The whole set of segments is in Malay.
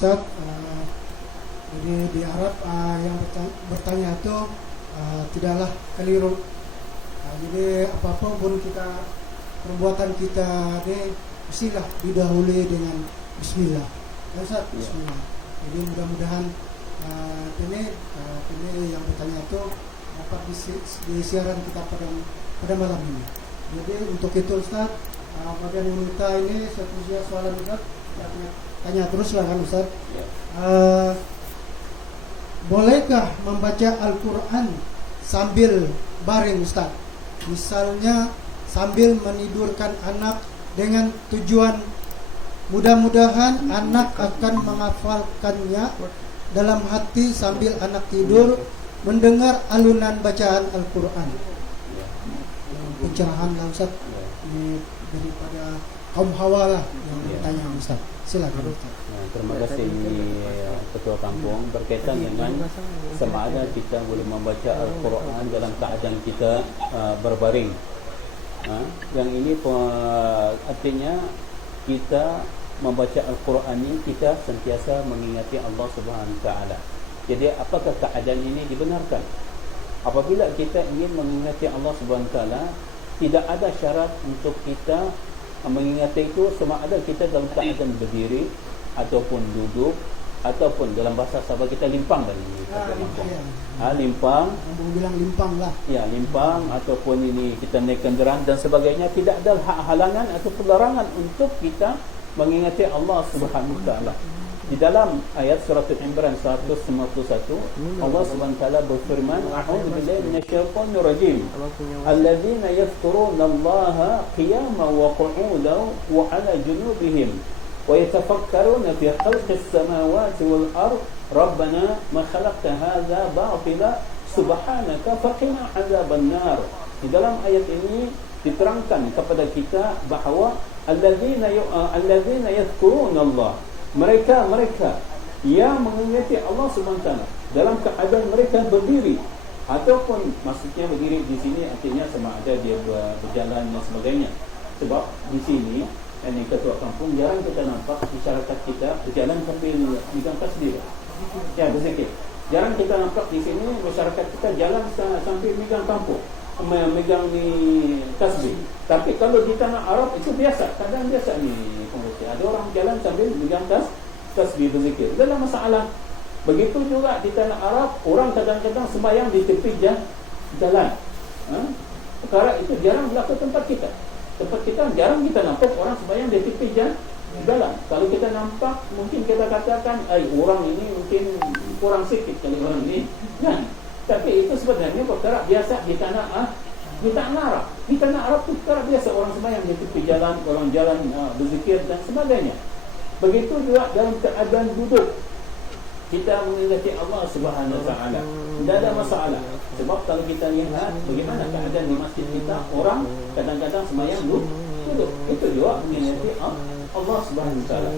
Ustaz, jadi di Arab yang bertanya itu tidaklah keliru. Jadi apapun pun kita perbuatan kita ini mestilah didahului dengan Bismillah. Ya Ustaz, Bismillah. Jadi mudah-mudahan ini yang bertanya itu dapat disiaran kita pada malam ini. Jadi untuk itu Ustaz, bagian wanita ini seterusnya soalan Ustaz, tanya terus silakan Ustaz. Bolehkah membaca Al-Quran sambil baring Ustaz? Misalnya sambil menidurkan anak dengan tujuan mudah-mudahan anak akan menghafalkannya dalam hati sambil anak tidur mendengar alunan bacaan Al-Quran. Pencerahan lah Ustaz daripada kaum Hawa lah yang bertanya Ustaz. Silakan Ustaz. Terima kasih Ketua Kampung. Berkaitan dengan sama ada kita boleh membaca Al-Quran dalam keadaan kita berbaring. Yang ini artinya kita membaca Al-Quran ini kita sentiasa mengingati Allah Subhanahu Wa Taala. Jadi apakah keadaan ini dibenarkan? Apabila kita ingin mengingati Allah Subhanahu Wa Taala, tidak ada syarat untuk kita mengingati itu sama ada kita dalam keadaan berdiri ataupun duduk ataupun dalam bahasa Sabah kita limpang tadi limpang, bilang limpang lah. Ya, limpang ataupun ini kita naik kenderaan dan sebagainya, tidak ada halangan ataupun larangan untuk kita mengingati Allah Subhanahu Wa Taala. Di dalam ayat surah Al-Imran 191 Allah Subhanahu Wa Taala berfirman, a'udzu billahi minasyaitonir rajim, alladzina yadhkuruna Allaha qiyaman wa qu'udan wa 'ala junubihim wa yatafakkaruna fi khalqis samawati wal ard rabbana ma khalaqta hadza batila subhanaka faqina 'adzaban nar. Di dalam ayat ini diterangkan kepada kita bahawa alladzina yadhkuruna Allah, mereka yang mengingati Allah Subhanahu Wa Taala dalam keadaan mereka berdiri ataupun maksudnya berdiri di sini artinya sama ada dia berjalan dan sebagainya. Sebab di sini ini Ketua Kampung jarang kita nampak masyarakat kita berjalan sambil megang tasbih. Ya, berzikir. Jarang kita nampak di sini masyarakat kita jalan sambil megang kampung, megang ni tasbih. Tapi kalau di tanah Arab itu biasa, kadang biasa ni pengurusi. Ada orang jalan sambil megang tasbih berzikir. Tidak ada masalah. Begitu juga di tanah Arab, orang kadang-kadang sembahyang di tepi jalan. Perkara itu jarang berlaku tempat kita. Tempat kita jarang kita nampak orang sembahyang di tepi jalan. Kalau kita nampak, mungkin kita katakan, orang ini mungkin kurang sikit kali orang ini. Kan? Tapi itu sebenarnya perkara biasa di tanah Arab. Di tanah Arab itu perkara biasa orang sembahyang di tepi jalan, orang jalan berzikir dan sebagainya. Begitu juga dalam keadaan duduk kita mengingati Allah Subhanahu Wa Taala, tidak ada masalah. Sebab kalau kita lihat bagaimana keadaan di masjid kita, orang kadang-kadang sembahyang duduk. Itu juga mengingati Allah Subhanahu Wa Taala.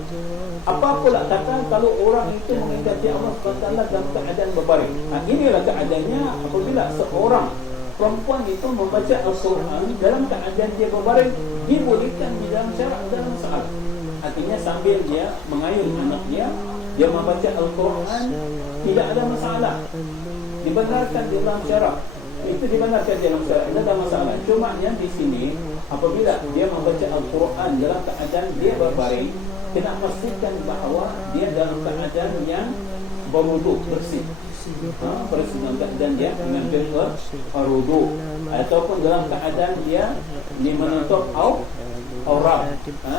Apa pula kata kalau orang itu mengingati Allah Subhanahu Wa Taala dalam keadaan berbaring. Inilah keadaannya apabila seorang perempuan itu membaca Al-Quran dalam keadaan dia berbaring, dibolehkan di dalam syarak dalam saat. Artinya sambil dia mengayun anak dia membaca Al-Quran, tidak ada masalah. Dibenarkan di dalam syarak. Itu dibenarkan di dalam syarak, tidak ada masalah. Cuma yang di sini apabila dia membaca Al-Quran dalam keadaan dia berbaring, kena pastikan bahawa dia dalam keadaan yang berwuduk bersih. Bersih dalam keadaan dia mengambil wudu ataupun dalam keadaan dia menutup aurat.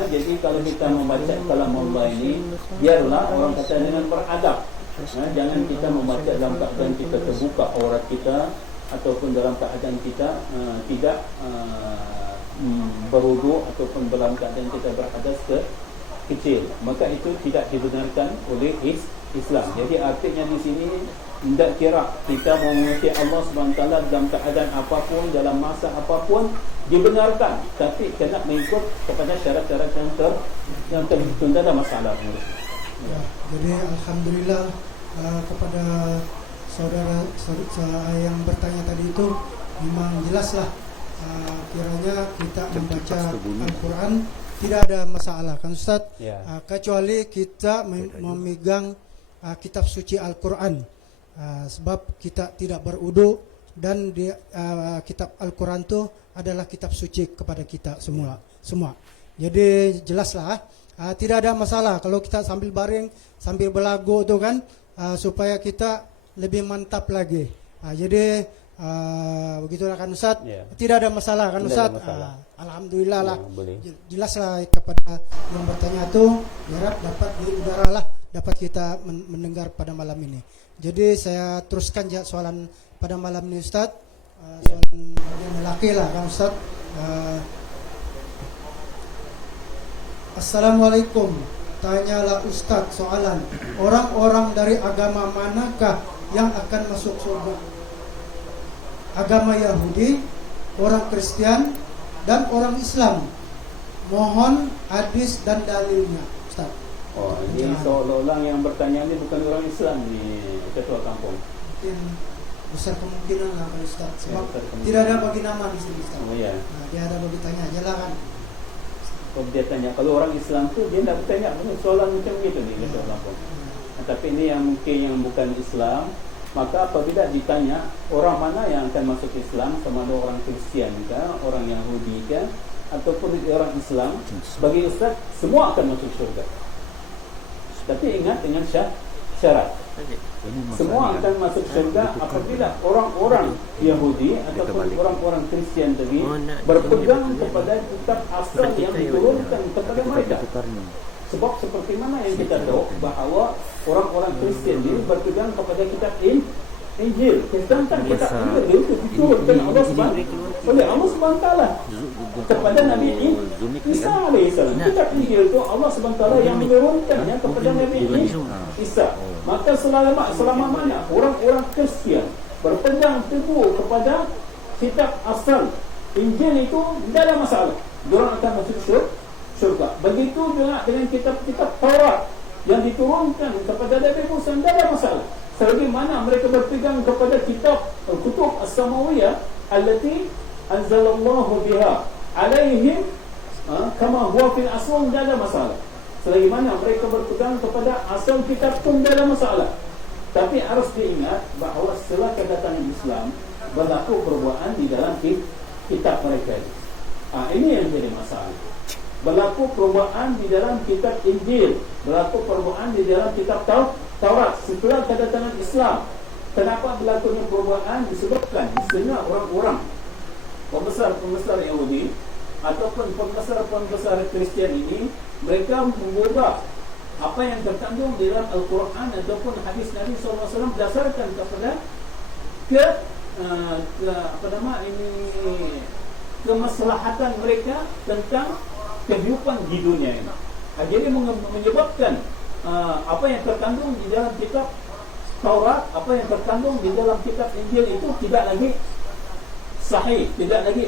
Jadi kalau kita membaca kalam Allah ini, biarlah orang kata dengan beradab. Jangan kita membaca dalam keadaan kita terbuka aurat kita ataupun dalam keadaan kita tidak berwudu ataupun dalam keadaan kita berhadas kecil. Maka itu tidak dibenarkan oleh Islam. Jadi artinya di sini tidak kira kita mengingati Allah Subhanahu Wa Taala dalam keadaan apapun, dalam masa apapun, dibenarkan, tapi kena mengikut kepada syarat-syarat yang tertentu. Tidak ada masalah. Ya, jadi alhamdulillah kepada saudara yang bertanya tadi itu memang jelaslah kiranya kita membaca Al-Quran tidak ada masalah kan Ustaz. Ya. Kecuali kita memegang kitab suci Al-Quran, sebab kita tidak berudu dan kitab Al-Quran itu adalah kitab suci kepada kita semua. Jadi jelaslah, tidak ada masalah kalau kita sambil baring, sambil belagu tu kan, supaya kita lebih mantap lagi. Jadi begitulah kan Ustaz. Ya. Tidak ada masalah kan Tidak Ustaz. ada masalah. Alhamdulillah lah. Ya, boleh. Jelaslah kepada yang bertanya tu, harap dapat di udara lah, dapat kita mendengar pada malam ini. Jadi saya teruskan soalan pada malam ini Ustaz. Soalan bagian lelaki lah kan Ustaz. Assalamualaikum. Tanyalah Ustaz soalan, orang-orang dari agama manakah yang akan masuk surga? Agama Yahudi, orang Kristen, dan orang Islam. Mohon hadis dan dalilnya, Ustaz. Oh, ini seolah-olah yang bertanya ini bukan orang Islam ni, ketua kampung. Mungkin besar kemungkinan lah Ustaz. Sebab besar kemungkinan. tidak ada bagi nama di sini Ustaz. Oh ya. Dia ada bagi tanya, jalan. Kalau dia tanya, kalau orang Islam tu dia tidak bertanya soalan macam itu ni, ketua kampung. Tapi ini yang mungkin yang bukan Islam, maka apabila ditanya orang mana yang akan masuk Islam, sama ada orang Kristian ke, orang Yahudi ke, ataupun orang Islam, bagi Ustaz semua akan masuk syurga. Tapi ingat dengan syarat. Semua akan masuk syurga apabila orang-orang Yahudi ataupun orang-orang Kristian tadi berpegang kepada kitab asal yang diturunkan kepada mereka. Sebab seperti mana yang kita tahu bahawa orang-orang Kristian ini berpegang kepada kitab Injil. Sedangkan kitab Injil itu diturunkan oleh Allah SWT kepada Nabi Isa alaihissalam. Kitab Injil itu Allah SWT yang menurunkannya kepada Nabi Isa. Maka selama mana orang-orang Kristian berpegang teguh kepada kitab asal Injil itu, tidak ada masalah, mereka akan masuk syurga. Begitu juga dengan kitab-kitab Taurat yang diturunkan kepada Nabi Musa, tidak ada masalah. Selagi mana mereka berpegang kepada kitab kutub as-samawiyah allati anzalallahu biha alaihim kama huwa fil asl, tidak ada masalah. Selagi mana mereka berpegang kepada asal kitab pun tidak ada masalah. Tapi harus diingat bahawa setelah kedatangan Islam berlaku perbuatan di dalam kitab mereka. Ini yang jadi masalah. Berlaku perbuatan di dalam kitab Injil, berlaku perbuatan di dalam kitab Taurat setelah kedatangan Islam. Kenapa berlakunya perbuatan? Disebabkan setengah orang-orang pembesar Yahudi ataupun pembesar Kristian ini, mereka mengubah apa yang terkandung di dalam Al-Quran ataupun hadis Nabi SAW berdasarkan kepada kemaslahatan mereka tentang kehidupan di dunia ini. Jadi menyebabkan apa yang terkandung di dalam kitab Taurat, apa yang terkandung di dalam kitab Injil itu tidak lagi sahih, tidak lagi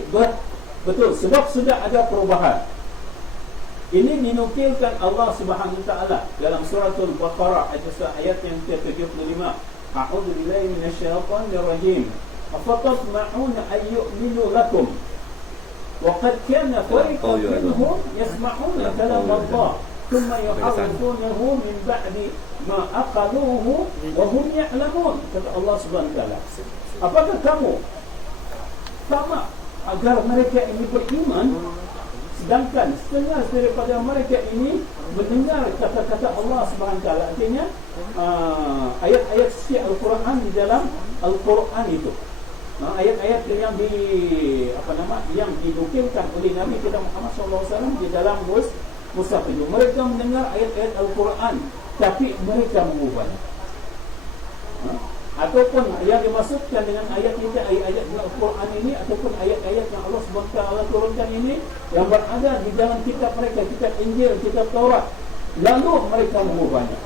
betul, sebab sudah ada perubahan. Ini dinukilkan Allah Subhanahu wa taala dalam suratul Baqarah ayat yang ke-75. A'udzu billahi minasyaitonir rajim. Afatatma'una ay yu'minu lakum wa qad kana fariqun minhum yasma'una kalam Allah thumma yuharrifunahu min ba'di ma aqaluhu wa hum ya'lamun. Kata Allah Subhanahu wa taala, apakah kamu sama agar mereka ini beriman, sedangkan setengah daripada mereka ini mendengar kata-kata Allah Subhanahu wa taala, artinya ayat-ayat suci Al-Quran di dalam Al-Quran itu, ayat-ayat yang dinukilkan oleh Nabi kita Muhammad SAW di dalam mushaf itu. Mereka mendengar ayat-ayat Al-Quran tapi mereka mengubahnya. Ataupun yang dimaksudkan dengan ayat ini, ayat Al-Quran ini ataupun ayat-ayat yang Allah SWT turunkan ini yang berada di dalam kitab mereka, kitab Injil, kitab Taurat, lalu mereka mengubahnya.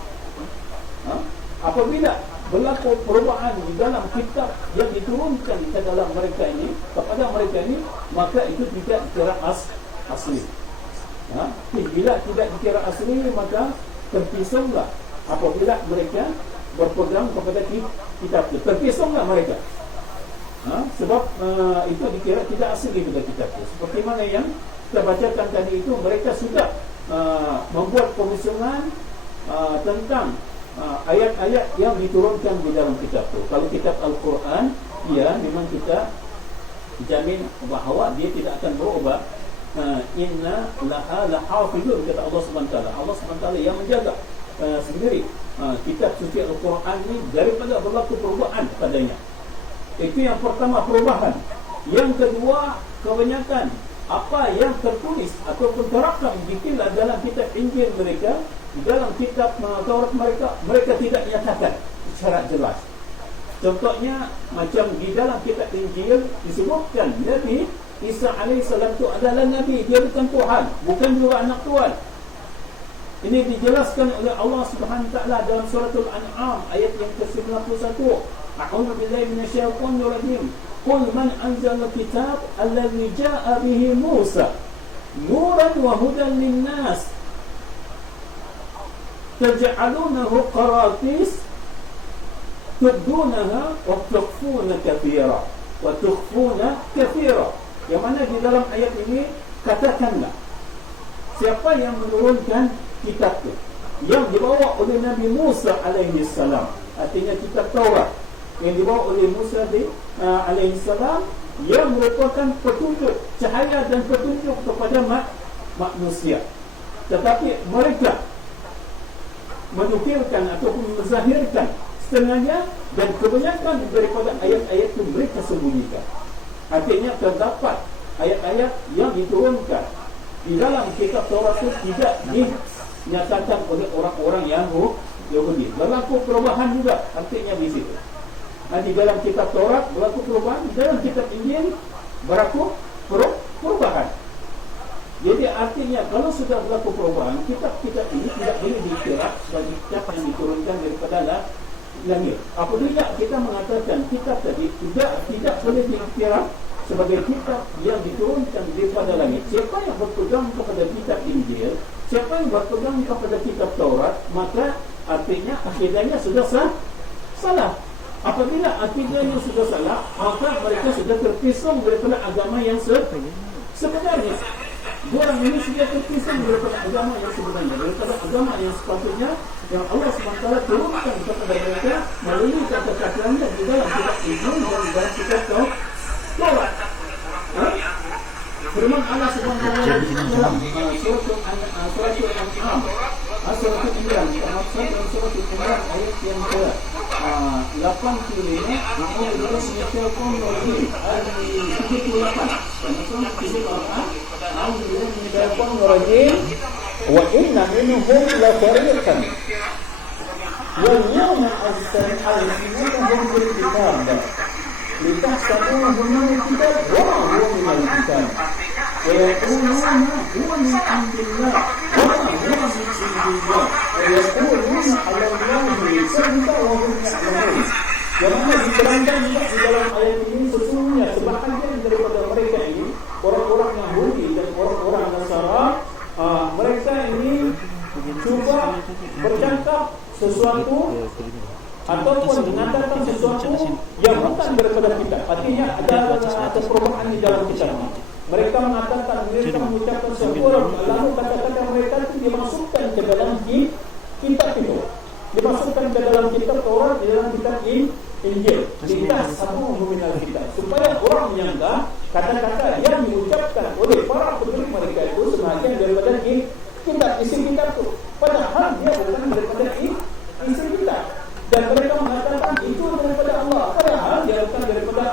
Apabila berlaku perubahan di dalam kitab yang diturunkan ke dalam mereka ini, kepada mereka ini, maka itu tidak dikira asli. Bila tidak dikira asli, maka terpisahlah apabila mereka berpegang kepada kitab itu. Terpisahlah mereka. Sebab itu dikira tidak asli pada kitab itu. Seperti mana yang kita bacakan tadi itu, mereka sudah membuat komisionan tentang ayat-ayat yang diturunkan di dalam kitab itu. Kalau kitab Al-Quran, ya memang kita jamin bahawa dia tidak akan berubah. Inna laha lahafizun, kata Allah SWT. Allah SWT yang menjaga sendiri kitab suci Al-Quran ini daripada berlaku perubahan padanya. Itu yang pertama, perubahan. Yang kedua, kebanyakan apa yang tertulis ataupun terakam ditulis dalam kitab Injil mereka, di dalam kitab Taurat mereka tidak nyatakan secara jelas. Contohnya macam di dalam kitab Injil disebutkan Nabi Isa alaihissalam itu adalah Nabi, dia bukan Tuhan, bukan juga anak Tuhan. Ini dijelaskan oleh Allah Subhanahu wa taala dalam suratul An'am ayat yang ke-91. A'udzu billahi minasyaitonir rajim. Qul man anzala kitab alladzi jaa'a bihi Musa nuran wa hudan lin-nas taj'alunahu qaratis tubdunaha wa tukhfuna katsira wa tukhfuna katsira. Yang mana di dalam ayat ini katakanlah, siapa yang menurunkan kitab itu yang dibawa oleh Nabi Musa alaihi salam, artinya kitab Taurat yang dibawa oleh Musa alaihi salam, yang merupakan petunjuk, cahaya dan petunjuk kepada manusia. Tetapi mereka menukilkan ataupun menzahirkan setengahnya, dan kebanyakan daripada ayat-ayat itu mereka sembunyikan. Artinya terdapat ayat-ayat yang diturunkan di dalam kitab Taurat itu tidak dinyatakan oleh orang-orang Yahudi. Berlaku perubahan juga, artinya di situ. Di dalam kitab Taurat berlaku perubahan, di dalam kitab Injil berlaku perubahan. Jadi artinya kalau sudah berlaku perubahan, kitab-kitab ini tidak boleh dikira sebagai kitab yang diturunkan daripada langit. Apabila kita mengatakan kitab tadi tidak boleh dikira sebagai kitab yang diturunkan daripada langit, siapa yang berpegang kepada kitab Injil, siapa yang berpegang kepada kitab Taurat, maka artinya akidahnya sudah salah. Apabila akidahnya sudah salah, maka mereka sudah terpisah daripada agama yang sebenarnya. Orang ini sudah terpisah daripada agama yang sebenarnya, daripada agama yang sepatutnya yang Allah SWT turunkan kepada mereka melalui kata-katanya di dalam kitab Injil dan di dalam kitab Taurat. Firman Allah SWT dalam suratul An'am, suratul Imran, dalam suratul Imran ayat yang ke-85, wa inna minhum la fariqan واليوم ألزمناهم بالكتاب لتحسبوه من الكتاب وما هو من الكتاب ويقولون هو من عند الله وما هو من عند الله ويقولون على الله الكذب وهم يعلمون. Yang mana diterangkan di dalam ayat ini sesungguhnya sebahagian daripada mereka ini orang-orang Yahudi dan orang-orang Nasara, mereka ini cuba bercakap sesuatu ataupun mengatakan sesuatu yang bukan daripada kita. Artinya ada perubahan di dalam kitab. Mereka mengatakan, mereka mengucapkan sesuatu, lalu kata-kata mereka itu dimasukkan ke dalam kitab itu, dimasukkan ke dalam kitab Taurat, di dalam kitab Injil. Kita sambung meminal kita supaya orang menyangka kata-kata yang diucapkan oleh para penduduk mereka itu sebagian daripada kitab isi kitab itu, padahal dia bukan daripada isi kitab. Dan mereka mengatakan itu daripada Allah, padahal dia bukan daripada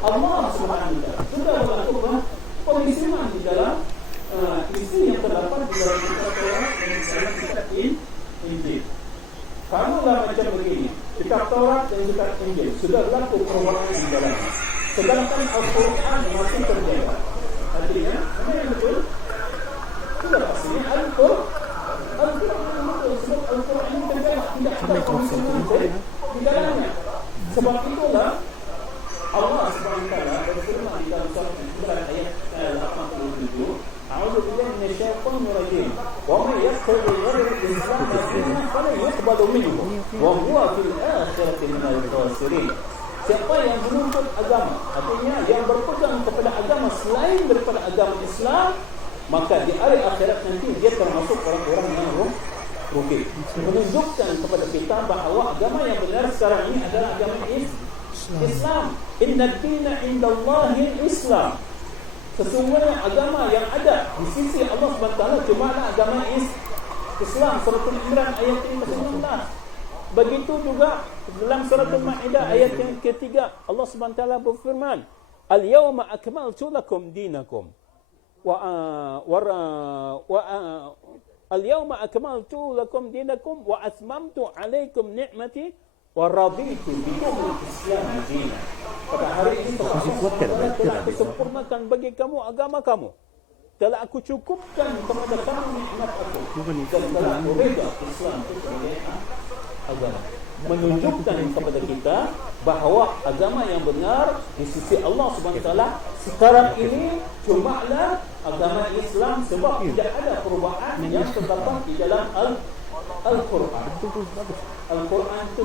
Allah Subhanahu wa taala. Sudah melakukan pengisiman di dalam isi yang terdapat di dalam kitab Taurat dan dalam kitab Injil. Kalaulah macam begini, kitab Taurat dan kitab Injil sudah berlaku perubahan di dalamnya, sedangkan Al-Quran masih terjaga. Artinya, apa yang betul? Sudah pastinya Al-Quran ini terjaga, tidak ada pengisiman di dalamnya. Sebab itulah Allah SWT berfirman di dalam surat Al-Quran ayat 87, A'udzu billahi minasyaitonir rajim. Wa may yaqulu ghayra al-islam dinan fala yuqbalu minhu wa huwa fil akhirati minal khasirin. siapa yang menuntut agama, artinya yang berpegang kepada agama selain daripada agama Islam, maka di hari akhirat nanti dia termasuk orang-orang yang rugi. Menunjukkan kepada kita bahawa agama yang benar sekarang ini adalah agama Islam. Inna ad-dina 'indallahi Islam. Sesungguhnya agama yang ada di sisi Allah SWT cuma agama Islam. Surah Al-Imran ayat 19. Begitu juga dalam surah Al-Maidah ayat yang ketiga, Allah SWT berfirman, "Al-yawma akmaltu lakum dinakum al-yawma akmaltu lakum dinakum wa atmamtu 'alaikum ni'mati wa raditu bikum al-Islam dinan." Pada hari ini telah aku sempurnakan bagi kamu agama kamu. Telah aku cukupkan kepada kamu nikmat aku. Dan telah aku reda Islam itu sebagai agama. Menunjukkan kepada kita bahawa agama yang benar di sisi Allah SWT sekarang ini cumalah agama Islam, sebab tidak ada perubahan yang terdapat di dalam Al-Quran. Al-Quran itu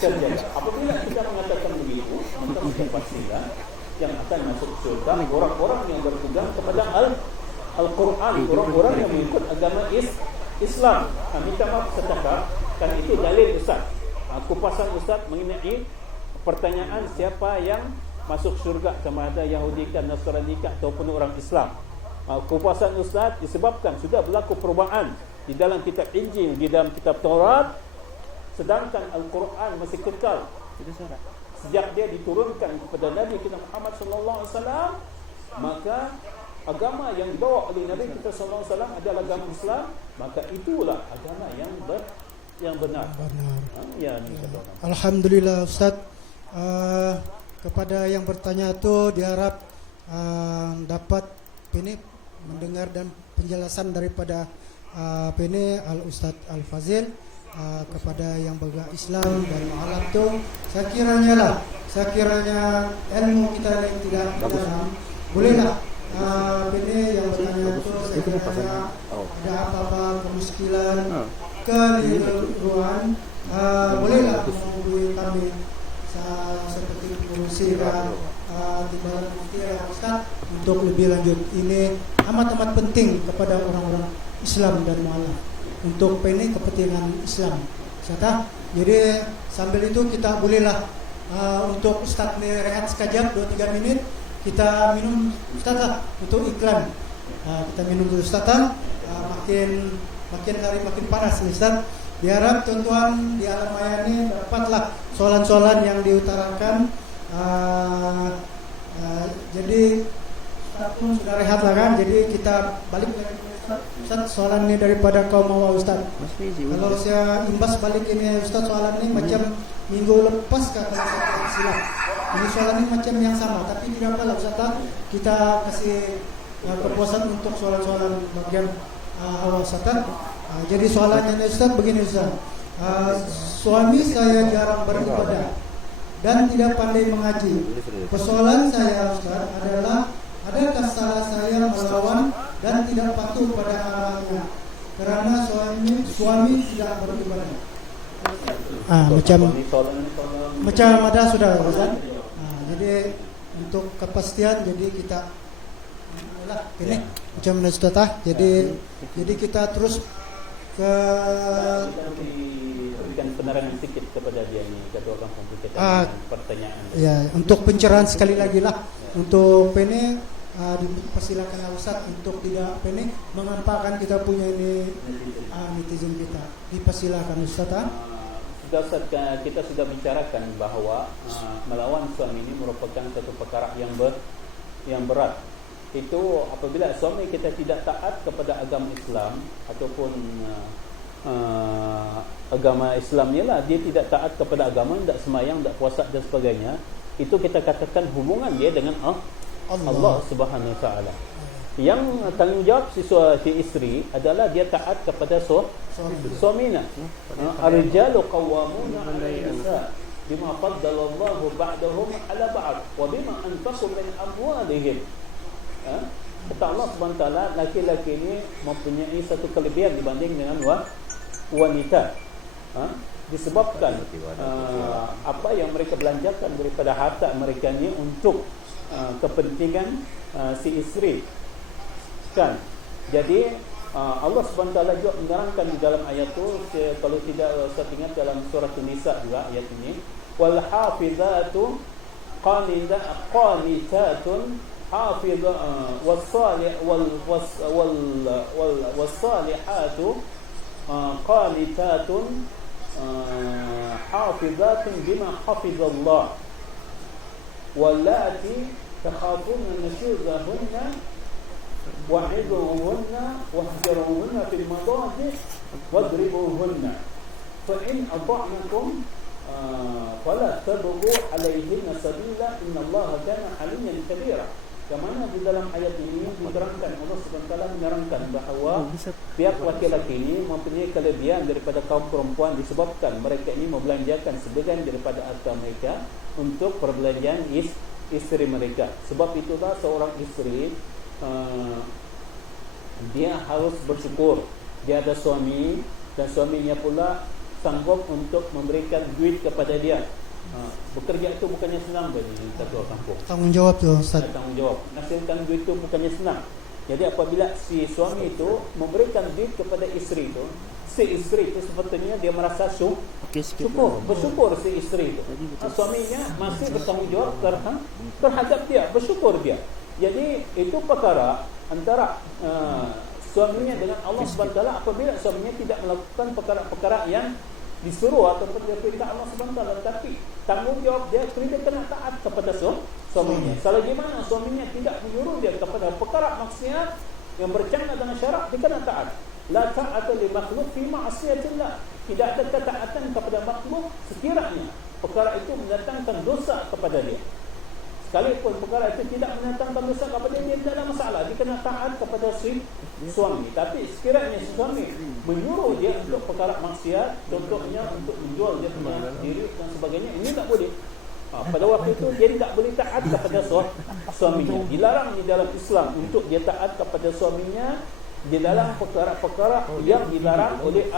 terjaga. Apabila kita mengatakan begitu, maka kita pastikan yang akan masuk surga orang-orang yang berpegang kepada Al-Quran, orang-orang yang mengikut agama Islam. Minta maaf setakar, kan itu dalil Ustaz. Kupasan Ustaz mengenai pertanyaan siapa yang masuk syurga, sama ada Yahudi kan, Nasrani kan, ataupun orang Islam. Kupasan Ustaz disebabkan sudah berlaku perubahan di dalam kitab Injil, di dalam kitab Taurat, sedangkan Al-Quran masih kekal. Sejak dia diturunkan kepada Nabi kita Muhammad sallallahu alaihi wasallam, maka agama yang dibawa oleh Nabi kita sallallahu alaihi wasallam adalah agama Islam, maka itulah agama yang benar. Ya, Alhamdulillah Ustaz. Kepada yang bertanya itu diharap dapat ini mendengar dan penjelasan daripada ini Al-Ustaz Al-Fazil kepada yang beragama Islam dan mualaf tu. Sekiranya ilmu kita yang tidak dalam, bolehlah ini yang bertanya itu sekiranya ada apa-apa kemuskilan, keliruan, bolehlah menghubungi kami seperti Sirah Timbalan Mufti Ustaz untuk lebih lanjut. Ini amat penting kepada orang-orang Islam dan mualaf untuk ini kepentingan Islam. Jadi sambil itu kita bolehlah untuk Ustaz ni rehat sekejap 2-3 minit, kita minum Ustaz lah untuk iklan. Kita minum dulu Ustaz lah. Makin hari makin panas nih Ustaz. Diharap tuan-tuan di alam maya ini dapatlah soalan-soalan yang diutarakan. Jadi Ustaz pun sudah rehat lah kan. Jadi kita balik lagi Ustaz, soalan ini daripada kaum awal Ustaz. Kalau saya imbas balik ini Ustaz, soalan ini macam minggu lepas kalau saya silap. Ini soalan ini macam yang sama, tapi tidak apa lah Ustaz. Kita kasih kepuasan untuk soalan-soalan bagian awal Ustaz. Jadi soalannya Ustaz begini Ustaz. Suami saya jarang beribadah dan tidak pandai mengaji. Persoalan saya Ustaz adalah, adakah salah saya melawan dan tidak patuh pada arahannya karena suami tidak beribadah? Macam ada sudah Ustaz. Jadi untuk kepastian, jadi kita ini macam mana Ustaz. Jadi kita terus ke berikan penerangan sedikit kepada dia ini, ketua kampung kita pertanyaan. Ya, untuk pencerahan sekali lagi lah untuk ini dipersilakan Ustaz untuk tidak mengampakan kita punya ini netizen kita. Dipersilakan Ustaz. Sudah Ustaz, kita sudah bicarakan bahawa melawan suami ini merupakan satu perkara yang berat. Itu apabila suami kita tidak taat kepada agama Islam ataupun agama Islamnya lah, dia tidak taat kepada agama, tidak semayang, tidak puasa dan sebagainya, itu kita katakan hubungan dia dengan Allah Subhanahu Wa Taala. Yang tanggungjawab si isteri adalah dia taat kepada suaminya. Ar-rijalu qawwamuna 'ala an-nisa bima faddala Allahu ba'dahum 'ala ba'd wa bima anfaqu min amwalihim. Kata Allah SWT, laki-laki ini mempunyai satu kelebihan dibanding dengan wanita. disebabkan apa yang mereka belanjakan daripada harta mereka ni untuk kepentingan si isteri kan. Jadi Allah Subhanahu Wa Taala juga menerangkan di dalam ayat tu, kalau tidak saya ingat dalam surah An-Nisa juga ayat ini, wal hafizatu qanitatun hafizah was-salihatu qanitatun hafizatun bima hafizallah wallati takhafuna nushuzahunna wa'idhuhunna wahjuruhunna fil madaji wadribuhunna fa in ata'nakum fala tabghu 'alayhinna sabila innallaha kana 'aliyyan kabira. Yang mana di dalam ayat ini diterangkan Allah Subhanahu Wa Taala menerangkan bahawa pihak laki-laki ini mempunyai kelebihan daripada kaum perempuan disebabkan mereka ini membelanjakan sebagian daripada harta mereka untuk perbelanjaan isteri mereka. Sebab itulah seorang isteri dia harus bersyukur dia ada suami dan suaminya pula sanggup untuk memberikan duit kepada dia. Bekerja itu bukannya senang bagi satu kampung. Tanggungjawab tu Ustaz. Tanggungjawab. Menghasilkan duit itu bukannya senang. Jadi apabila si suami itu memberikan duit kepada isteri itu, si isteri itu sepatutnya dia merasa syukur, bersyukur si isteri itu. Suaminya masih bertanggungjawab terhadap dia, bersyukur dia. Jadi itu perkara antara suaminya dengan Allah Subhanahu Wa Taala apabila suaminya tidak melakukan perkara-perkara yang disuruh ataupun diperintah Allah Subhanahu Wa Taala, tapi tanggungjawab dia kena taat kepada suaminya. Selagi mana suaminya tidak menyuruh dia kepada perkara maksiat yang bercanggah dengan syarak, dia kena taat. La ta'ata li makhluq fi ma'siyatillah. Tidak ada ketaatan kepada makhluk sekiranya perkara itu mendatangkan dosa kepada dia. Sekalipun perkara itu tidak mendatangkan dosa kepada dia, tidak ada masalah, dia kena taat kepada si suami. Tapi sekiranya si suami menyuruh dia untuk perkara maksiat, contohnya untuk menjual dia punya diri dan sebagainya, ini tak boleh. Pada waktu itu dia tidak boleh taat kepada suaminya. Dilarang di dalam Islam untuk dia taat kepada suaminya di dalam perkara-perkara yang dilarang oleh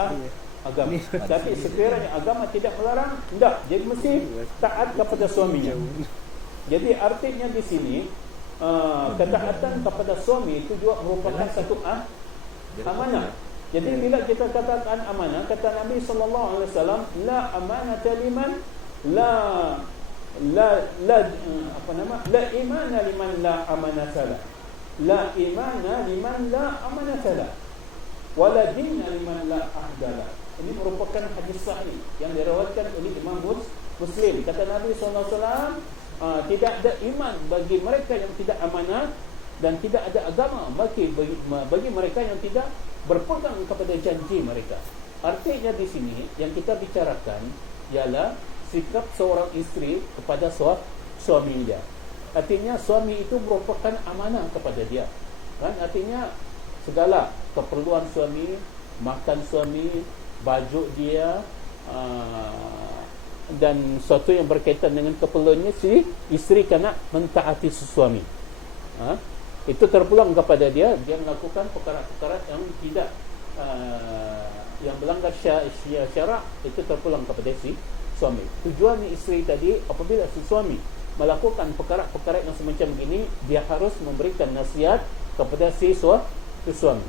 agama. Tapi sekiranya agama tidak melarang, tidak, dia mesti taat kepada suaminya. Jadi artinya di sini ketaatan kepada suami itu juga merupakan satu amanah. Jadi bila kita katakan amanah, kata Nabi sallallahu alaihi wasallam, la amanata liman la imana liman la amanata la. La imana liman la amanata la. Wala dinna liman la ahdala. Ini merupakan hadis sahih yang diriwayatkan oleh Imam Muslim. Kata Nabi sallallahu alaihi wasallam, tidak ada iman bagi mereka yang tidak amanah dan tidak ada agama bagi mereka yang tidak berpegang kepada janji mereka. Artinya di sini yang kita bicarakan ialah sikap seorang isteri kepada suami dia. Artinya suami itu merupakan amanah kepada dia. Kan artinya segala keperluan suami, makan suami, baju dia, dan sesuatu yang berkaitan dengan keperluannya, si isteri kena mentaati suami. Itu terpulang kepada dia melakukan perkara-perkara yang tidak yang melanggar syarak, itu terpulang kepada si suami. Tujuan isteri tadi, apabila si suami melakukan perkara-perkara yang semacam ini, dia harus memberikan nasihat kepada si suami.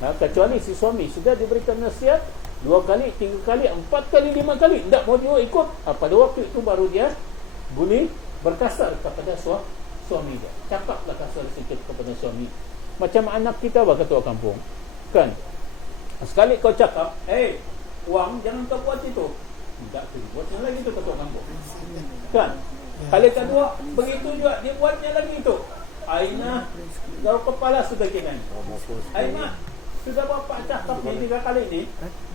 Kecuali si suami sudah diberikan nasihat 2 kali, 3 kali, 4 kali, 5 kali, tidak mau dia ikut, pada waktu itu baru dia boleh berkasar kepada suami dia. Cakaplah kasar sikit kepada suami. Macam anak kita ketua kampung, kan? Sekali kau cakap, wang jangan kau buat itu, tidak perlu buat yang lagi itu ketua kampung, kan? Kali kedua begitu juga, dia buatnya lagi itu. Aina, kau kepala sudah kena. Aina, sudah bapak cakap ni 3 kali ni,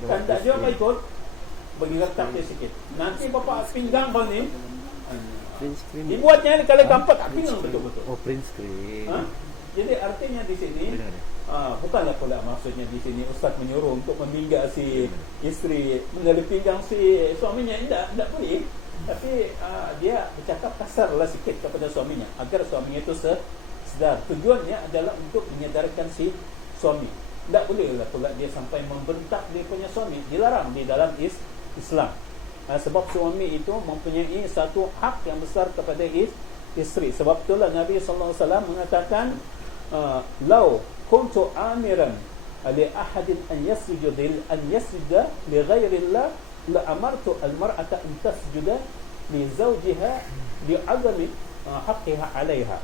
kan tak dia mau ikut, bagi letak dia sikit. Nanti bapak pinggang kau ni, dibuatnya kali keempat tak pinggang betul-betul. Oh, print screen. Jadi artinya di sini, bukanlah pula maksudnya di sini Ustaz menyuruh untuk meminggal si isteri menjadi pinggang si suaminya, tidak boleh. Tapi dia bercakap kasarlah sikit kepada suaminya agar suaminya itu sedar. Tujuannya adalah untuk menyadarkan si suami. Tak bolehlah pula dia sampai membentak dia punya suami. Dilarang di dalam Islam. Sebab suami itu mempunyai satu hak yang besar kepada isteri. Sebab itulah Nabi sallallahu alaihi wasallam mengatakan, "Lau kuntu amiran li ahadin an yasjuda li ghairillah la amartu al-mar'ata an tasjuda li zawjiha li 'azami haqqiha 'alayha."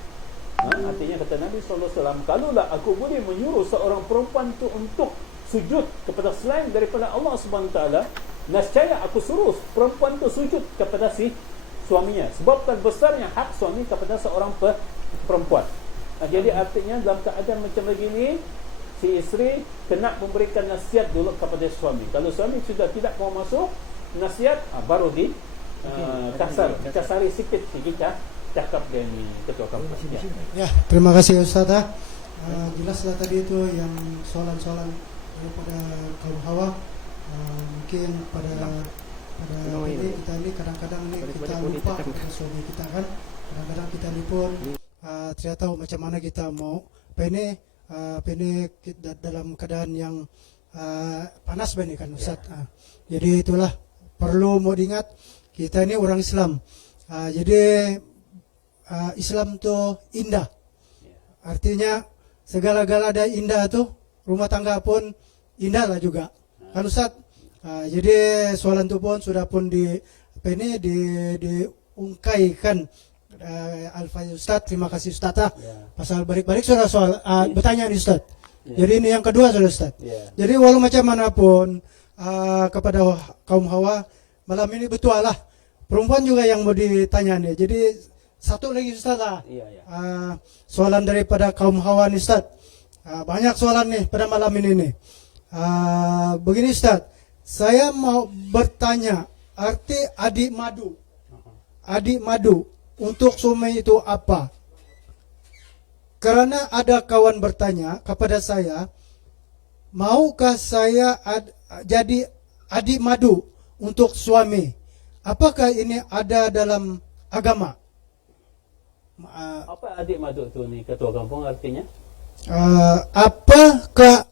Artinya kata Nabi sallallahu alaihi wasallam, kalaulah aku boleh menyuruh seorang perempuan itu untuk sujud kepada selain daripada Allah Subhanahu wa taala, nescaya aku suruh perempuan itu sujud kepada si suaminya, sebabkan besarnya hak suami kepada seorang perempuan. Jadi artinya dalam keadaan macam begini, si isteri kena memberikan nasihat dulu kepada suami. Kalau suami sudah tidak mau masuk nasihat, baru kasari sikit kita cakap dengan ketua kampus. Ya, terima kasih Ustaz. Jelaslah tadi itu yang soalan-soalan daripada kaum hawa. Mungkin pada ini kita ini kadang-kadang ini kita lupa pada suami kita kan. Kadang-kadang kita ni pun tidak tahu macam mana kita mau pene dalam keadaan yang panas begini kan Ustaz. Jadi itulah perlu mau diingat, kita ini orang Islam. Jadi Islam tu indah. Artinya segala-gala ada indah tu, rumah tangga pun indah lah juga. Kan Ustaz? Jadi soalan tu pun sudah pun diungkaikan Al-Faiz Ustaz. Terima kasih Ustaz. Pasal balik-balik sudah soal bertanya nih Ustaz. Jadi ini yang kedua sudah Ustaz. Jadi walau macam manapun kepada kaum hawa malam ini betul lah. Perempuan juga yang mau ditanya nih. Jadi satu lagi Ustaz lah. Soalan daripada kaum hawa nih Ustaz. Banyak soalan nih pada malam ini nih. Begini Ustaz, saya mau bertanya arti adik madu. Adik madu untuk suami itu apa? Karena ada kawan bertanya kepada saya, maukah saya jadi adik madu untuk suami? Apakah ini ada dalam agama? Apa adik madu tu ni ketua kampung artinya? Apakah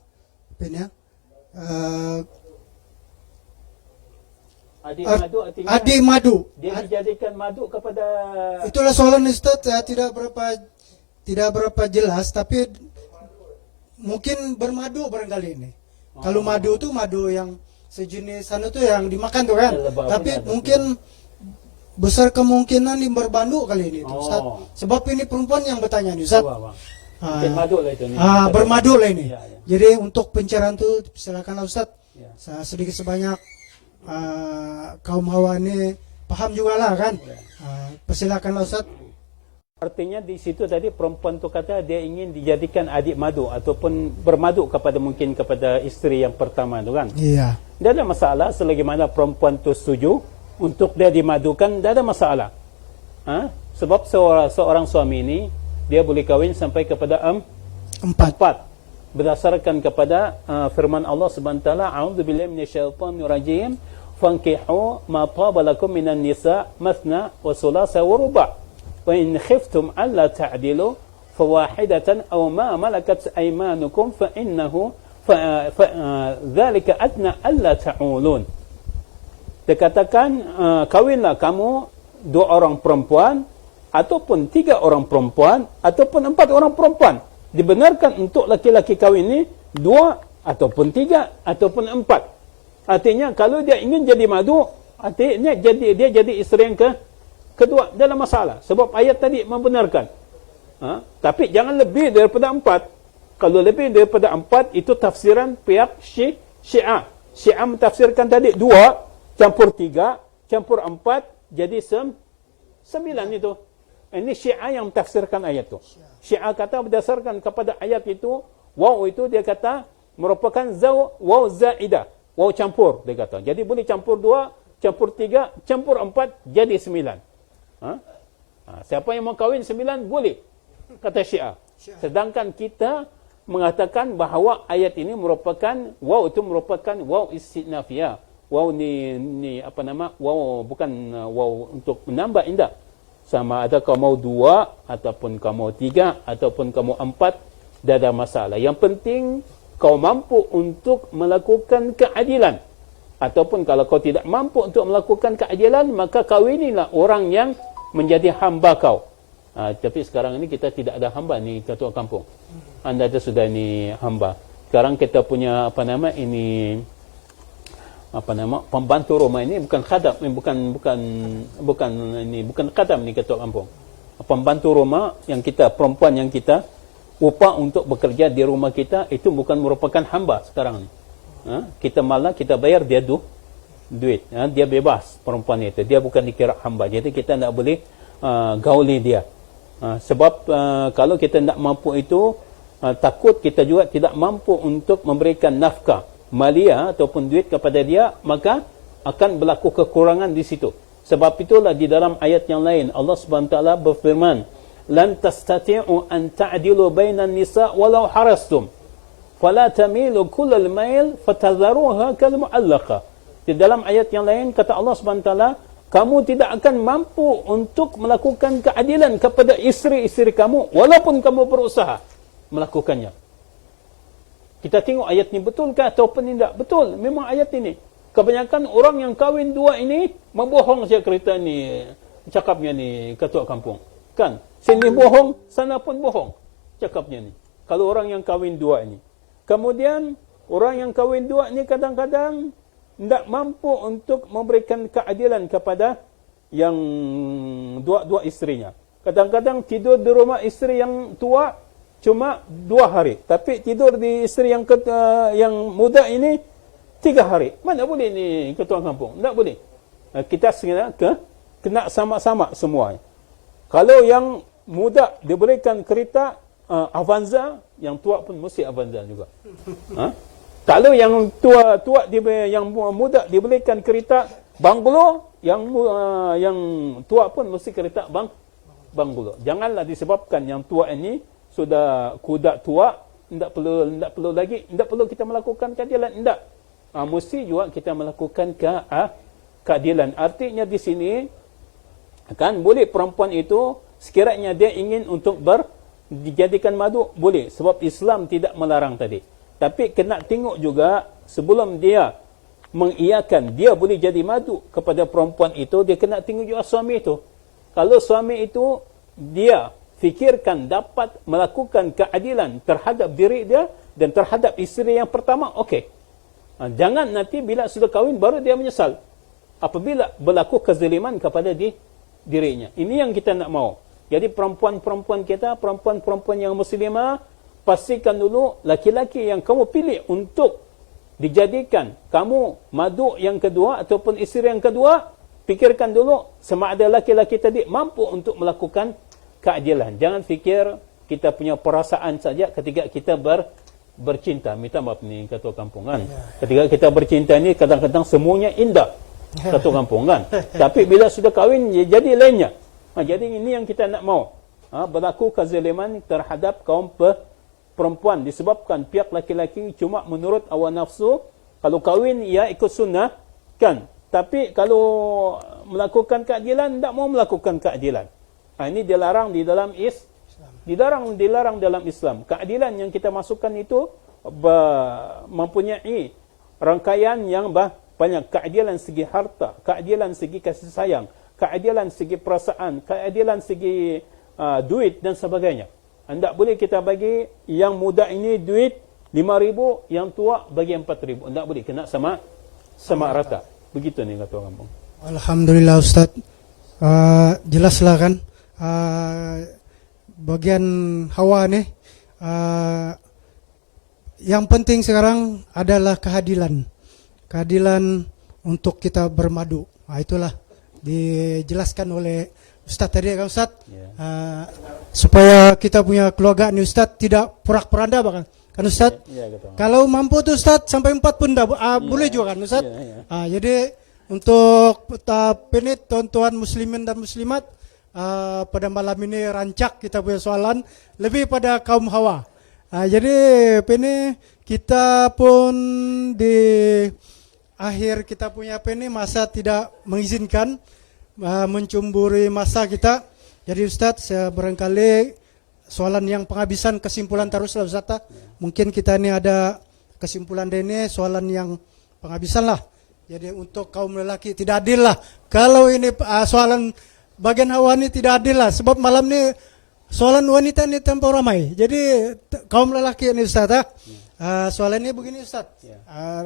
adik madu artinya adik madu. Dia dijadikan madu kepada. Itulah soalan Ustaz. Saya tidak berapa jelas, tapi mungkin bermadu barangkali ini. Kalau madu itu madu yang sejenis itu yang dimakan tuh kan. Tapi mungkin besar kemungkinan di berbanduk kali ini Ustaz. Sebab ini perempuan yang bertanya nih Ustaz. Bermadu lah itu ni. Bermadu lah ini. Jadi untuk pencerahan itu silakanlah Ustaz. Sedikit sebanyak kaum hawa ini paham juga lah kan. Persilakanlah Ustaz. Artinya di situ tadi perempuan tu kata dia ingin dijadikan adik madu ataupun bermadu kepada isteri yang pertama tu kan. Iya. Tidak ada masalah selagi mana perempuan tu setuju untuk dia dimadukan, tidak ada masalah. Sebab seorang suami ini dia boleh kahwin sampai kepada empat. Berdasarkan kepada firman Allah Subhanahu wa taala, a'udzubillahi minasyaitonir rajim, fankihu ma taba lakum minan nisa mathna wa thulatha wa ruba'. Wa in khiftum alla ta'dilu fawahidatan aw ma malakat aymanukum fa innahu dzalika adna alla ta'ulun. Dikatakan kawinlah kamu 2 orang perempuan ataupun 3 orang perempuan ataupun 4 orang perempuan. Dibenarkan untuk laki-laki kahwin ini 2 ataupun 3 ataupun 4. Artinya kalau dia ingin jadi madu, artinya dia jadi isteri yang kedua, dalam masalah. Sebab ayat tadi membenarkan. Tapi jangan lebih daripada 4. Kalau lebih daripada 4 itu tafsiran pihak Syiah. Syiah mentafsirkan tadi 2 campur 3 campur 4 jadi 9 itu. Ini Syiah yang mentafsirkan ayat itu. Syiah kata berdasarkan kepada ayat itu, waw itu dia kata merupakan waw zaidah, waw campur dia kata. Jadi boleh campur 2, campur 3, campur 4 jadi 9. Siapa yang mau kahwin 9 boleh, kata Syiah. Sedangkan kita mengatakan bahawa ayat ini merupakan waw itu merupakan waw istinafiyah. Waw ni apa nama? Waw bukan waw untuk menambah indah. Sama ada kau mau 2 ataupun kau mau 3 ataupun kau mau 4, tidak ada masalah. Yang penting kau mampu untuk melakukan keadilan. Ataupun kalau kau tidak mampu untuk melakukan keadilan, maka kawinilah orang yang menjadi hamba kau. Tapi sekarang ini kita tidak ada hamba ni ketua kampung. Anda ada sudah ni hamba. Sekarang kita punya pembantu rumah ini bukan khadam, bukan khadam ni ketua kampung. Pembantu rumah yang kita, perempuan yang kita upah untuk bekerja di rumah kita, itu bukan merupakan hamba sekarang ni. Kita malah kita bayar dia duit. Dia bebas perempuan itu. Dia bukan dikira hamba. Jadi kita tidak boleh gauli dia. Sebab kalau kita tidak mampu itu, takut kita juga tidak mampu untuk memberikan nafkah malia ataupun duit kepada dia, maka akan berlaku kekurangan di situ. Sebab itulah di dalam ayat yang lain Allah Subhanahu wa taala berfirman, "Lan tastati'u an ta'dilu bainan nisa' walau harastum. Fala tamilu kullal mail fatadharuha kal mu'allaqah." Di dalam ayat yang lain kata Allah Subhanahu wa taala, kamu tidak akan mampu untuk melakukan keadilan kepada isteri-isteri kamu walaupun kamu berusaha melakukannya. Kita tengok ayat ini betulkah ataupun tidak? Betul, memang ayat ini. Kebanyakan orang yang kahwin dua ini membohong saja cerita ni, cakapnya ni ketua kampung. Kan? Sini bohong, sana pun bohong. Cakapnya ni. Kalau orang yang kahwin dua ini. Kemudian orang yang kahwin dua ini kadang-kadang tidak mampu untuk memberikan keadilan kepada yang dua istrinya. Kadang-kadang tidur di rumah istri yang tua cuma 2 hari, tapi tidur di istri yang muda ini 3 hari. Mana boleh ni ketua kampung? Tak boleh. Kita kena sama-sama semua. Kalau yang muda diberikan kereta Avanza, yang tua pun mesti Avanza juga. Kalau yang yang muda diberikan kereta banglo, yang tua pun mesti kereta banglo. Janganlah disebabkan yang tua ini sudah kuda tua, tidak perlu kita melakukan keadilan, tidak. Mesti juga kita melakukan keadilan. Artinya di sini kan boleh perempuan itu sekiranya dia ingin untuk dijadikan madu, boleh, sebab Islam tidak melarang tadi. Tapi kena tengok juga sebelum dia mengiyakan dia boleh jadi madu kepada perempuan itu, dia kena tengok juga suami itu. Kalau suami itu dia fikirkan dapat melakukan keadilan terhadap diri dia dan terhadap isteri yang pertama, okey. Jangan nanti bila sudah kahwin baru dia menyesal apabila berlaku kezaliman kepada dirinya. Ini yang kita nak mahu. Jadi perempuan-perempuan kita, perempuan-perempuan yang muslimah, pastikan dulu laki-laki yang kamu pilih untuk dijadikan kamu madu yang kedua ataupun isteri yang kedua, fikirkan dulu sama ada laki-laki tadi mampu untuk melakukan keadilan. Jangan fikir kita punya perasaan saja ketika kita bercinta. Minta maaf ni ketua kampungan. Ketika kita bercinta ni kadang-kadang semuanya indah ketua kampungan. Tapi bila sudah kahwin jadi lainnya. Jadi ini yang kita nak mahu. Berlaku kezaliman terhadap kaum perempuan disebabkan pihak laki-laki cuma menurut hawa nafsu. Kalau kahwin ia ikut sunnah kan, tapi kalau melakukan keadilan tidak mau melakukan keadilan. Ini dilarang di dalam dilarang dalam Islam. Keadilan yang kita masukkan itu mempunyai rangkaian yang banyak. Keadilan segi harta, keadilan segi kasih sayang, keadilan segi perasaan, keadilan segi duit dan sebagainya. Tidak boleh kita bagi yang muda ini duit 5,000, yang tua bagi 4,000. Tidak boleh, kena sama rata. Begitu ni kata orang. Alhamdulillah Ustaz. Jelaslah kan bagian hawa ni. Yang penting sekarang adalah keadilan. Keadilan untuk kita bermadu. Itulah dijelaskan oleh Ustaz tadi kan Ustaz. Supaya kita punya keluarga ni Ustaz tidak porak-poranda bahkan. Kan Ustaz? Kalau mampu tu Ustaz sampai 4 pun dah boleh juga kan Ustaz? Jadi untuk ini tuan-tuan muslimin dan muslimat, pada malam ini rancak kita punya soalan lebih pada kaum hawa. Jadi ini kita pun di akhir kita punya masa tidak mengizinkan mencumburi masa kita. Jadi Ustaz, barangkali soalan yang penghabisan kesimpulan teruslah Ustaz. Mungkin kita ini ada kesimpulan dari ini soalan yang penghabisan lah. Jadi untuk kaum lelaki tidak adil lah. Kalau ini soalan bagian hawa ini tidak adil lah. Sebab malam ini soalan wanita ini tempo ramai. Jadi kaum lelaki ini Ustaz. Soalan ini begini Ustaz.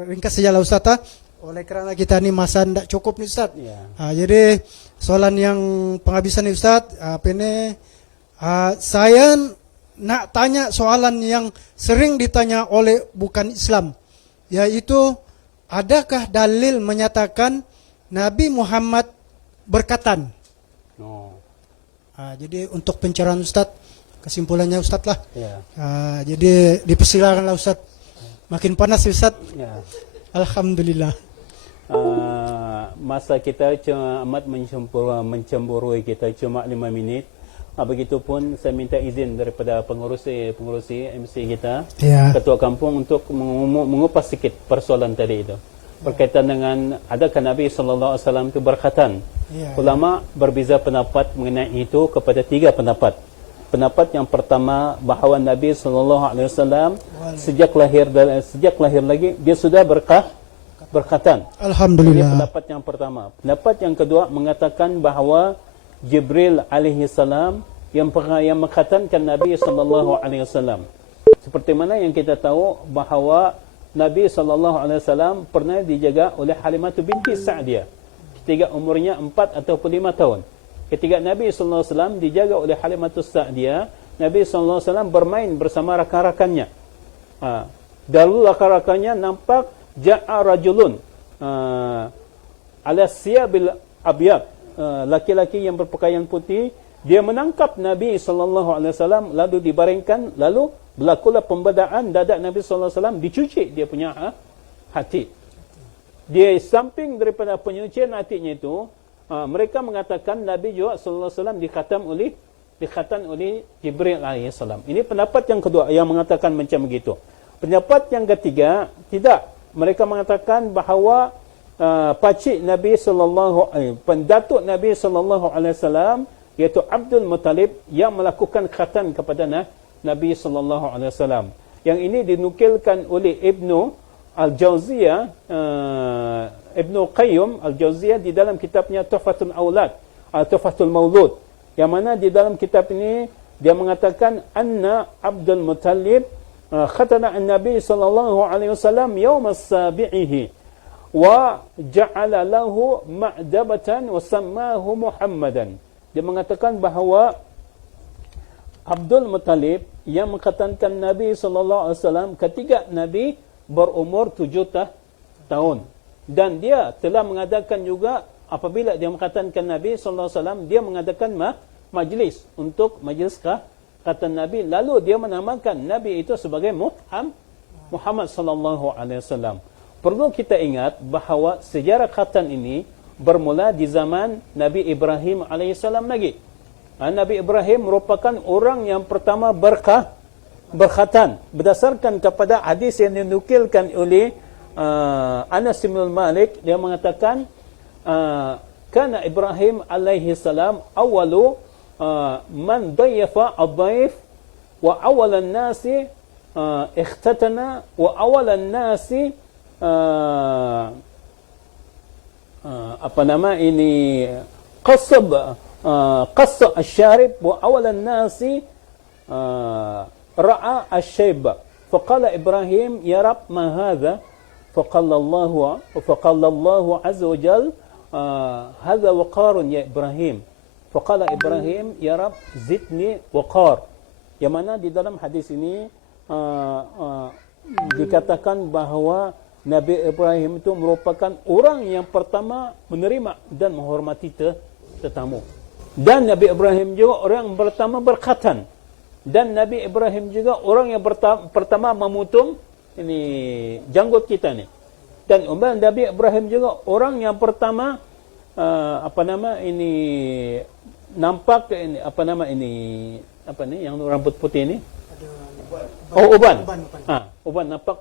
Ringkas saja lah Ustaz. Oleh kerana kita ini masa tidak cukup nih Ustaz. Jadi soalan yang penghabisan nih Ustaz. Saya nak tanya soalan yang sering ditanya oleh bukan Islam. Yaitu, adakah dalil menyatakan Nabi Muhammad berkatan? Jadi untuk pencerahan Ustaz, kesimpulannya Ustaz lah. Jadi dipersilakanlah Ustaz. Makin panas Ustaz. Alhamdulillah. Masa kita amat mencemburui kita cuma 5 minit. Begitupun saya minta izin daripada pengurusi MC kita, Ketua Kampung, untuk mengupas sikit persoalan tadi itu. Berkaitan dengan adakah Nabi SAW itu berkhatan. Ulama berbeza pendapat mengenai itu kepada 3 pendapat. Pendapat yang pertama, bahawa Nabi SAW sejak lahir lagi dia sudah berkhatan. Alhamdulillah. Ini pendapat yang pertama. Pendapat yang kedua mengatakan bahawa Jibril alaihi salam yang mengkhatankan Nabi sallallahu alaihi wasallam. Seperti mana yang kita tahu bahawa Nabi sallallahu alaihi wasallam pernah dijaga oleh Halimah binti Sa'diyah ketika umurnya 4 atau 5 tahun. Ketika Nabi sallallahu alaihi wasallam dijaga oleh Halimah Sa'diyah, Nabi sallallahu alaihi wasallam bermain bersama rakan-rakannya. Lalu rakan-rakannya nampak ja'a rajulun ala siyabil abyad, laki-laki yang berpakaian putih, dia menangkap Nabi SAW, lalu dibaringkan, lalu berlakulah pembedaan dada Nabi SAW, dicuci dia punya hati. Dia samping daripada penyucian hatinya itu, mereka mengatakan Nabi juga SAW dikhatam oleh Jibril AS. Ini pendapat yang kedua yang mengatakan macam begitu. Pendapat yang ketiga, tidak. Mereka mengatakan bahawa pakcik Nabi pendatuk Nabi SAW, iaitu Abdul Muttalib, yang melakukan khatan kepada Nabi SAW. Yang ini dinukilkan oleh Ibnu Al-Jauziyah, Ibnu Qayyim Al-Jauziyah di dalam kitabnya Tuhfatul Aulad, Tuhfatul Maulud, yang mana di dalam kitab ini dia mengatakan anna Abdul Muttalib khatana an-Nabi SAW yawm as-sabi'ihi wa ja'ala lahu ma'dabatan wa sammahu Muhammadan. Dia mengatakan bahawa Abdul Muttalib yang mengkhatankan Nabi SAW ketika Nabi berumur 7 tahun. Dan dia telah mengadakan juga, apabila dia mengkhatankan Nabi SAW, dia mengadakan majlis untuk majlis khatan Nabi. Lalu dia menamakan Nabi itu sebagai Muhammad SAW. Perlu kita ingat bahawa sejarah khatan ini bermula di zaman Nabi Ibrahim AS lagi. Nabi Ibrahim merupakan orang yang pertama berkhatan. Berdasarkan kepada hadis yang dinukilkan oleh Anas bin Malik, dia mengatakan kana Ibrahim alaihi salam awalu man dayafa ad-daif wa awalan nasi ikhtatana wa awalan nasi qassa asy-syarib wa awalan nasi ra'a asy-syayb faqala Ibrahim ya rab ma hadha faqala Allah azza wa jalla hadha waqarun ya Ibrahim faqala Ibrahim ya rab zidni waqar. Yang mana di dalam hadis ini dikatakan bahawa Nabi Ibrahim itu merupakan orang yang pertama menerima dan menghormati tetamu. Dan Nabi Ibrahim juga orang yang pertama berkhatan. Dan Nabi Ibrahim juga orang yang pertama memotong ini janggut kita ni. Dan Nabi Ibrahim juga orang yang pertama nampak yang rambut putih ni. Uban. Uban nampak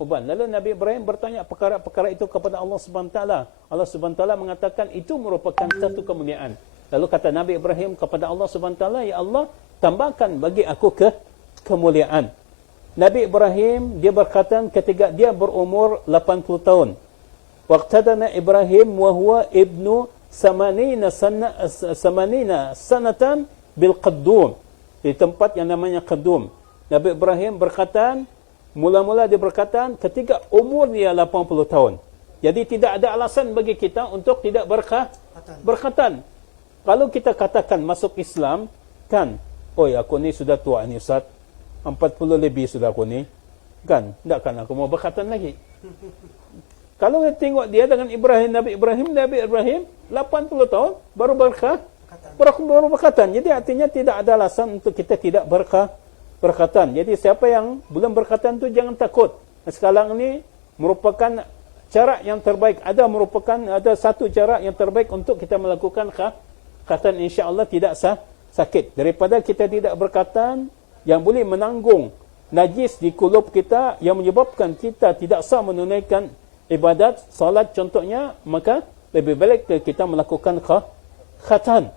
uban. Lalu Nabi Ibrahim bertanya perkara itu kepada Allah Subhanahu taala. Allah Subhanahu taala mengatakan itu merupakan satu kemuliaan. Lalu kata Nabi Ibrahim kepada Allah Subhanahu taala, ya Allah, tambahkan bagi aku kemuliaan. Nabi Ibrahim dia berkata ketika dia berumur 80 tahun. waqtadana Ibrahim wa huwa ibnu samanina sanatan bil Qaddum, di tempat yang namanya Qaddum. Nabi Ibrahim berkhatan, mula-mula dia berkhatan ketika umur dia 80 tahun. Jadi tidak ada alasan bagi kita untuk tidak berkhatan. Kalau kita katakan masuk Islam, kan, oi aku ni sudah tua ni Ustaz, 40 lebih sudah aku ni, kan, takkan aku mau berkhatan lagi. Kalau kita tengok dia dengan Nabi Ibrahim 80 tahun baru berkhatan. Jadi artinya tidak ada alasan untuk kita tidak berkhatan. Jadi siapa yang belum berkhatan tu jangan takut. Sekarang ni merupakan cara yang terbaik. Ada satu cara yang terbaik untuk kita melakukan khatan, insya-Allah tidak sakit. Daripada kita tidak berkhatan yang boleh menanggung najis di kulub kita yang menyebabkan kita tidak sah menunaikan ibadat salat contohnya, maka lebih baik kita melakukan khatan.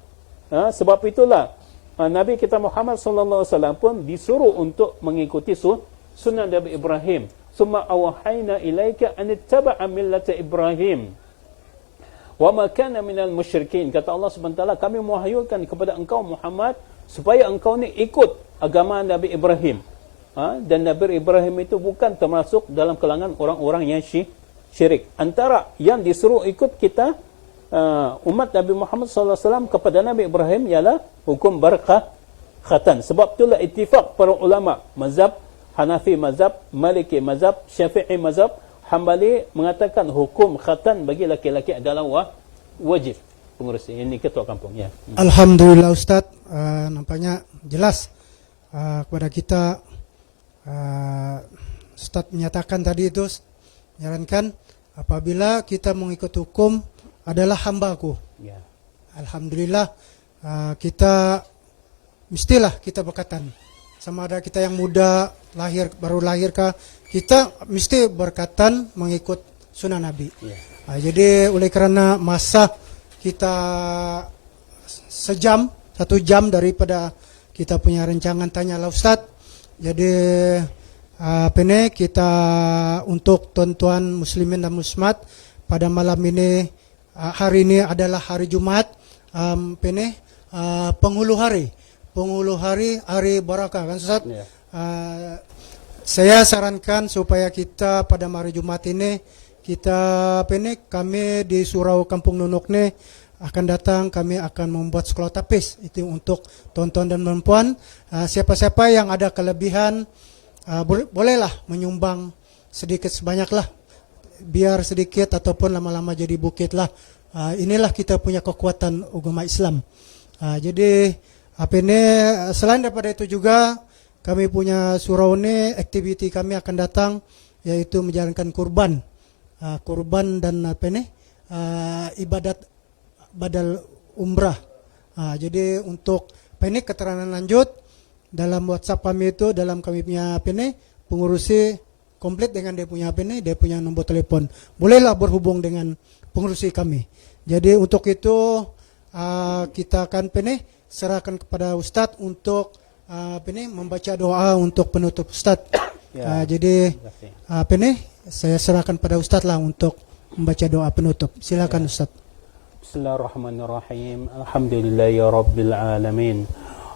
Sebab itulah Nabi kita Muhammad sallallahu alaihi wasallam pun disuruh untuk mengikuti sunnah Nabi Ibrahim. Summa awhayna ilaika an ittaba'a millata Ibrahim wa ma kana minal musyrikin. Kata Allah Subhanahu wa taala, kami mewahyukan kepada engkau Muhammad supaya engkau ni ikut agama Nabi Ibrahim. Dan Nabi Ibrahim itu bukan termasuk dalam kalangan orang-orang yang syirik. Antara yang disuruh ikut kita umat Nabi Muhammad SAW kepada Nabi Ibrahim ialah hukum berkhatan. Sebab itulah ittifaq para ulama mazhab Hanafi, mazhab Maliki, mazhab Syafi'i, mazhab Hambali mengatakan hukum khatan bagi laki-laki adalah wajib. Pengurus ini ketua kampung ya. Alhamdulillah Ustaz, nampaknya jelas kepada kita. Ustaz menyatakan tadi itu, menyarankan apabila kita mengikut hukum adalah hambaku. Ya. Alhamdulillah kita mestilah kita berkhatan. Sama ada kita yang muda, baru lahir kah, kita mesti berkhatan mengikut sunnah Nabi. Ya. Jadi oleh kerana masa kita 1 jam daripada kita punya rancangan Tanyalah Ustaz. Jadi kita untuk tuan-tuan muslimin dan muslimat pada malam ini, hari ini adalah hari Jumat, penghulu hari barakah kan Ustaz? Yeah. Saya sarankan supaya kita pada hari Jumat ini kami di Surau Kampung Nunuk ni akan datang, kami akan membuat sekolah tapis itu untuk tuan-tuan dan perempuan. Siapa-siapa yang ada kelebihan bolehlah menyumbang sedikit sebanyaklah, biar sedikit ataupun lama-lama jadi bukit lah. Inilah kita punya kekuatan agama Islam. Jadi selain daripada itu juga kami punya surau ini, aktiviti kami akan datang yaitu menjalankan kurban dan ibadat badal umrah. Jadi untuk keterangan lanjut dalam WhatsApp kami itu, dalam kami punya pengurusi komplit dengan dia punya nombor telepon. Bolehlah berhubung dengan pengurusi kami. Jadi untuk itu kita akan serahkan kepada Ustadz untuk membaca doa untuk penutup Ustadz. Ya, jadi saya serahkan pada Ustadz lah untuk membaca doa penutup. Silakan Ustadz. Bismillahirrahmanirrahim. Alhamdulillahi rabbil alamin.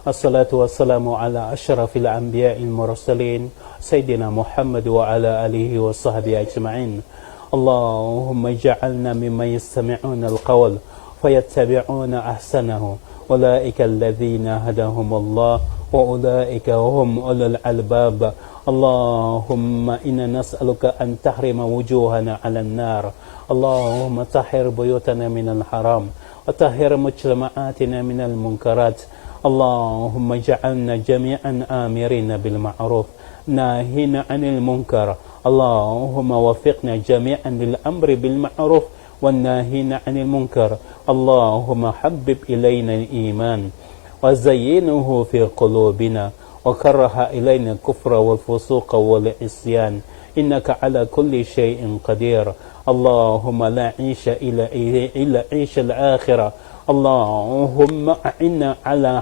Assalatu wassalamu ala asyrafil anbiya'il mursalin Sayyidina Muhammad wa ala alihi wa sahbihi ajma'in. Allahumma ij'alna mimman yastami'una al-qawl fayattabi'una ahsanahu. Ulaika alladhina hadahumullah wa ulaika hum ulul albab. Allahumma inna nas'aluka an tahrima wujuhana 'alan nar. Allahumma tahhir buyutana minal haram wa tahhir mujtama'atina minal munkarat. Allahumma ja'alna jami'an amirina bil ma'ruf nahina 'anil munkar. Allahumma wafiqna jami'an lil amri bil ma'ruf wan nahina 'anil munkar. Allahumma habbib ilayna al-iman wa zayyinhu fi qulubina wa karraha ilayna al-kufra wal fusuqa wal isyan. Innaka 'ala kulli shay'in qadir. اللهم لا عيش إلا عيش الآخرة. اللهم أعنا على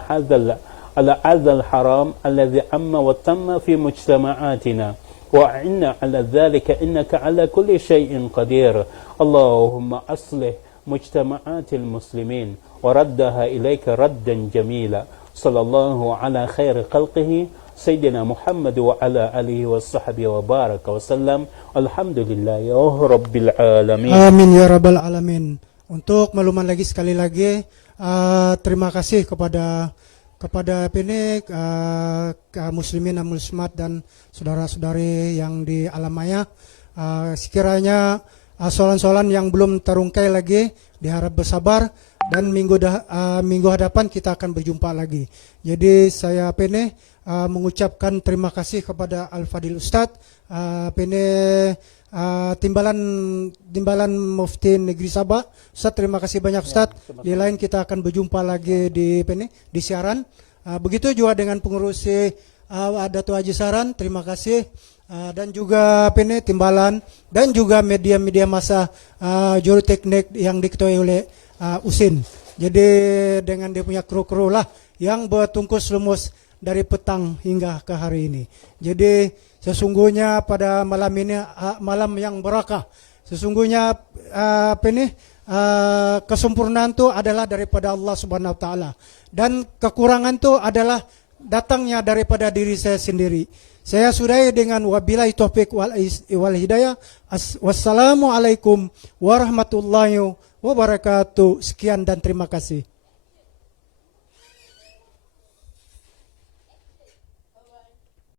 هذا الحرام الذي عم وتم في مجتمعاتنا. وأعنا على ذلك إنك على كل شيء قدير. اللهم أصلح مجتمعات المسلمين وردها إليك ردا جميلا. صلى الله على خير خلقه سيدنا محمد وعلى آله وصحبه وبارك وسلم. الحمد لله يا رب العالمين. Amin ya rabbal alamin. Untuk makluman lagi sekali lagi, terima kasih kepada muslimin dan muslimat dan saudara-saudari yang di Alamaya. Sekiranya soalan-soalan yang belum terungkai lagi diharap bersabar, dan minggu hadapan kita akan berjumpa lagi. Jadi saya mengucapkan terima kasih kepada Al-Fadil Ustadz Timbalan Mufti Negeri Sabah. Ustadz, terima kasih banyak Ustadz. Di lain kita akan berjumpa lagi di siaran. Begitu juga dengan pengurus Dato' Haji Saran, terima kasih. Dan juga Timbalan dan juga media-media massa juru teknik yang diketuai oleh Usin. Jadi dengan dia punya kru-kru lah yang bertungkus lumus dari petang hingga ke hari ini. Jadi sesungguhnya pada malam ini malam yang berakah. Sesungguhnya kesempurnaan itu adalah daripada Allah Subhanahu wa taala, dan kekurangan itu adalah datangnya daripada diri saya sendiri. Saya sudahi dengan wabillahi taufik wal hidayah. Wassalamualaikum warahmatullahi wabarakatuh. Sekian dan terima kasih.